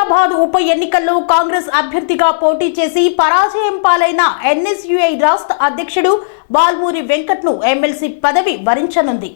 హుజూరాబాద్ ఉప ఎన్నికల్లో కాంగ్రెస్ అభ్యర్థిగా పోటీ చేసి పరాజయం పాలైన ఎన్ఎస్యుఐ రాష్ట్ర అధ్యక్షుడు బాల్మూరి వెంకట్ను ఎమ్మెల్సీ పదవి వరించనుంది.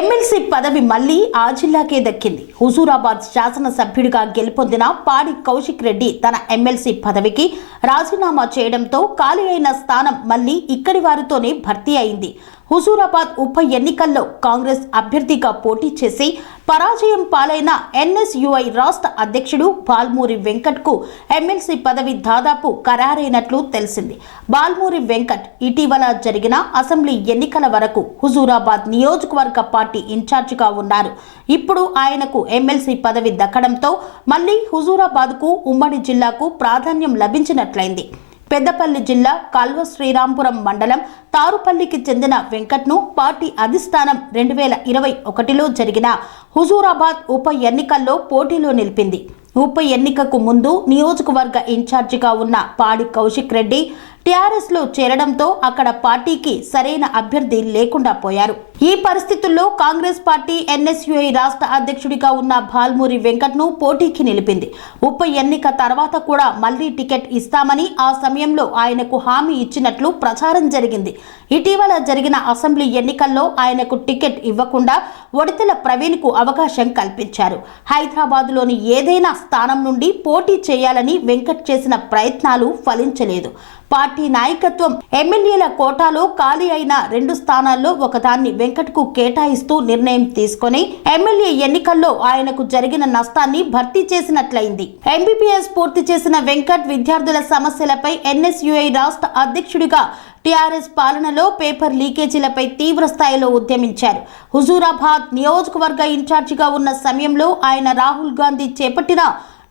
ఎమ్మెల్సీ పదవి మళ్లీ ఆ జిల్లాకే దక్కింది. హుజూరాబాద్ శాసనసభ్యుడిగా గెలుపొందిన పాడి కౌశిక్ రెడ్డి తన ఎమ్మెల్సీ పదవికి రాజీనామా చేయడంతో ఖాళీ అయిన స్థానం మళ్లీ ఇక్కడి వారితోనే భర్తీ అయింది. హుజూరాబాద్ ఉప ఎన్నికల్లో కాంగ్రెస్ అభ్యర్థిగా పోటీ చేసి పరాజయం పాలైన ఎన్ఎస్యుఐ రాష్ట్ర అధ్యక్షుడు బాల్మూరి వెంకట్కు ఎమ్మెల్సీ పదవి దాదాపు ఖరారైనట్లు తెలిసింది. బాల్మూరి వెంకట్ ఇటీవల జరిగిన అసెంబ్లీ ఎన్నికల వరకు హుజూరాబాద్ నియోజకవర్గ పార్టీ ఇన్ఛార్జిగా ఉన్నారు. ఇప్పుడు ఆయనకు ఎమ్మెల్సీ పదవి దక్కడంతో మళ్లీ హుజూరాబాద్కు ఉమ్మడి జిల్లాకు ప్రాధాన్యం లభించినట్లయింది. పెద్దపల్లి జిల్లా కల్వ శ్రీరాంపురం మండలం తారుపల్లికి చెందిన వెంకట్ను పార్టీ అధిష్టానం 2021లో జరిగిన హుజూరాబాద్ ఉప ఎన్నికల్లో పోటీలో నిలిపింది. ఉప ఎన్నికకు ముందు నియోజకవర్గ ఇన్ఛార్జిగా ఉన్న పాడి కౌశిక్ రెడ్డి టీఆర్ఎస్లో చేరడంతో అక్కడ పార్టీకి సరైన అభ్యర్థి లేకుండా పోయారు. ఈ పరిస్థితుల్లో కాంగ్రెస్ పార్టీ ఎన్ఎస్యుఐ రాష్ట్ర అధ్యక్షుడిగా ఉన్న బాల్మూరి వెంకట్ను పోటీకి నిలిపింది. ఉప ఎన్నిక తర్వాత కూడా మళ్లీ టికెట్ ఇస్తామని ఆ సమయంలో ఆయనకు హామీ ఇచ్చినట్లు ప్రచారం జరిగింది. ఇటీవల జరిగిన అసెంబ్లీ ఎన్నికల్లో ఆయనకు టికెట్ ఇవ్వకుండా ఒడితెల ప్రవీణ్కు అవకాశం కల్పించారు. హైదరాబాద్లోని ఏదైనా స్థానం నుండి పోటీ చేయాలని వెంకట్ చేసిన ప్రయత్నాలు ఫలించలేదు. పార్టీ నాయకత్వం ఎమ్మెల్యేల కోటాలో ఖాళీ అయిన 2 స్థానాల్లో ఒకదాన్ని వెంకట్కు కేటాయిస్తూ నిర్ణయం తీసుకుని ఎమ్మెల్యే ఎన్నికల్లో ఆయనకు జరిగిన నష్టాన్ని భర్తీ చేసినట్లయింది. ఎంబీబీఎస్ పూర్తి చేసిన వెంకట్ విద్యార్థుల సమస్యలపై ఎన్ఎస్యుఐ రాష్ట్ర అధ్యక్షుడిగా టీఆర్ఎస్ పాలనలో పేపర్ లీకేజీలపై తీవ్ర స్థాయిలో ఉద్యమించారు. హుజూరాబాద్ నియోజకవర్గ ఇన్ఛార్జిగా ఉన్న సమయంలో ఆయన రాహుల్ గాంధీ చేపట్టిన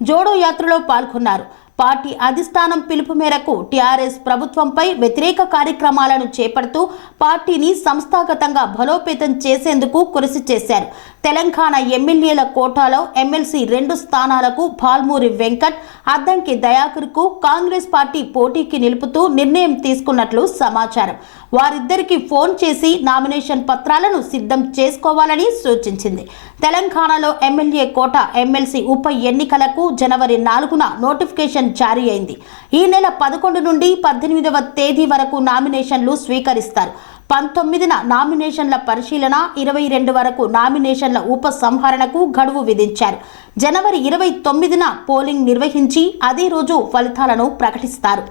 జోడో యాత్రలో పాల్గొన్నారు. పార్టీ అధిష్టానం పిలుపు మేరకు టీఆర్ఎస్ ప్రభుత్వంపై వ్యతిరేక కార్యక్రమాలను చేపడుతూ పార్టీని సంస్థాగతంగా బలోపేతం చేసేందుకు కృషి చేశారు. తెలంగాణ ఎమ్మెల్యేల కోటాలో ఎమ్మెల్సీ 2 స్థానాలకు బాల్మూరి వెంకట్, అద్దంకి దయాకర్కు కాంగ్రెస్ పార్టీ పోటీకి నిలుపుతూ నిర్ణయం తీసుకున్నట్లు సమాచారం. వారిద్దరికి ఫోన్ చేసి నామినేషన్ పత్రాలను సిద్ధం చేసుకోవాలని సూచించింది. తెలంగాణలో ఎమ్మెల్యే కోట ఎమ్మెల్సీ ఉప ఎన్నికలకు జనవరి 4న నోటిఫికేషన్ జారీ అయింది. ఈ నెల 11 నుండి 18వ తేదీ వరకు నామినేషన్లు స్వీకరిస్తారు. 19న నామినేషన్ల పరిశీలన, 22 వరకు నామినేషన్ల ఉపసంహరణకు గడువు విధించారు. జనవరి 29న పోలింగ్ నిర్వహించి అదే రోజు ఫలితాలను ప్రకటిస్తారు.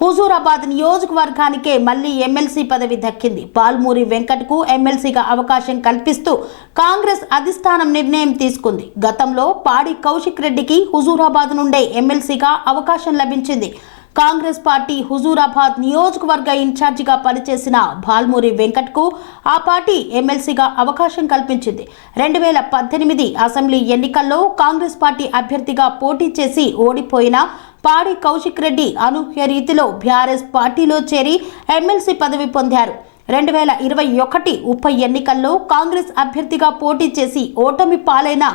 హుజూరాబాద్ నియోజకవర్గానికే మళ్లీ ఎమ్మెల్సీ పదవి దక్కింది. బాల్మూరి వెంకట్కు ఎమ్మెల్సీగా అవకాశం కల్పిస్తూ కాంగ్రెస్ అధిష్టానం నిర్ణయం తీసుకుంది. గతంలో పాడి కౌశిక్ రెడ్డికి హుజూరాబాద్ నుండే ఎమ్మెల్సీగా అవకాశం లభించింది. కాంగ్రెస్ పార్టీ హుజూరాబాద్ నియోజకవర్గ ఇన్ఛార్జిగా పనిచేసిన బాల్మూరి వెంకట్కు ఆ పార్టీ ఎమ్మెల్సీగా అవకాశం కల్పించింది. 2018 అసెంబ్లీ ఎన్నికల్లో కాంగ్రెస్ పార్టీ అభ్యర్థిగా పోటీ చేసి ఓడిపోయిన పాడి కౌశిక్ రెడ్డి అనూహ్య రీతిలో బీఆర్ఎస్ పార్టీలో చేరి ఎమ్మెల్సీ పదవి పొందారు. 2021 ఉప ఎన్నికల్లో కాంగ్రెస్ అభ్యర్థిగా పోటీ చేసి ఓటమి పాలైన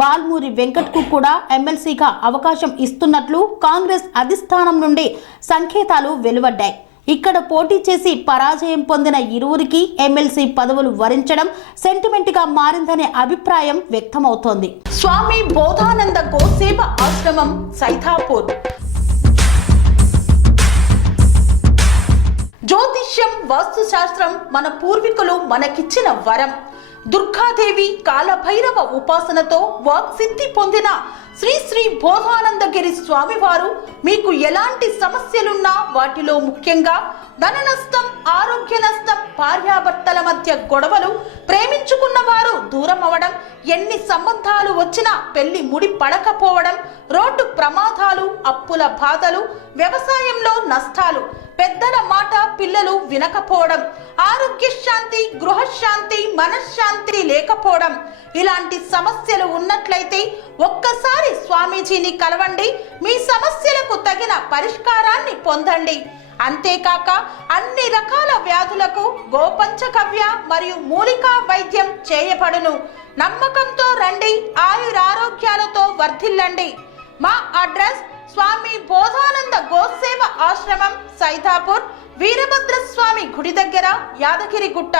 బాల్మూరి వెంకట్కు కూడా ఎమ్మెల్సీగా అవకాశం ఇస్తున్నట్లు కాంగ్రెస్ అధిష్టానం నుండి సంకేతాలు వెలువడ్డాయి. ఇక్కడ పోటీ చేసి పరాజయం పొందిన ఇరువురికి ఎమ్మెల్సీ పదవులు వరించడం సెంటిమెంట్గా మారిందనే అభిప్రాయం వ్యక్తమవుతోంది. స్వామి బోధానంద గోసేవ ఆశ్రమం సైథాపూర్. జ్యోతిష్యం, వాస్తుశాస్త్రం మన పూర్వీకులు మనకిచ్చిన వరం. దుర్గాదేవి, కాలభైరవ ఉపాసనతో వాక్సిద్ధి పొందిన శ్రీ శ్రీ బోధానందగిరి స్వామివారు మీకు ఎలాంటి సమస్యలున్నా, వాటిలో ముఖ్యంగా ధన నష్టం, ఆరోగ్య నష్టం, భార్యాభర్తల మధ్య గొడవలు, ప్రేమించుకున్న వారు దూరం అవడం, ఎన్ని సంబంధాలు వచ్చినా పెళ్లి ముడి పడకపోవడం, రోడ్డు ప్రమాదాలు, అప్పుల బాధలు, వ్యవసాయంలో నష్టాలు, పెద్దల మాట పిల్లలు వినకపోవడం, ఆరోగ్య శాంతి, గృహశాంతి, మనశ్శాంతి లేకపోవడం, ఇలాంటి సమస్యలు ఉన్నట్లయితే ఒక్కసారి స్వామీజీని కలవండి. మీ సమస్యలకు తగిన పరిష్కారాన్ని పొందండి. అంతేకాక అన్ని రకాల వ్యాధులకు గోపంచకవ్య మరియు మూలికా వైద్యం చేయబడును. నమ్మకంతో రండి, ఆయురారోగ్యాలతో వర్ధిల్లండి. మా అడ్రస్ స్వామి బోధానంద గోసేవ ఆశ్రమం, సైథాపూర్, వీరభద్రస్వామి గుడి దగ్గర, యాదగిరిగుట్ట.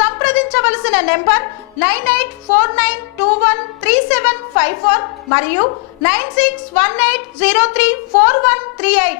సంప్రదించవలసిన నెంబర్ 98492137 9654 మరియు 9618034138.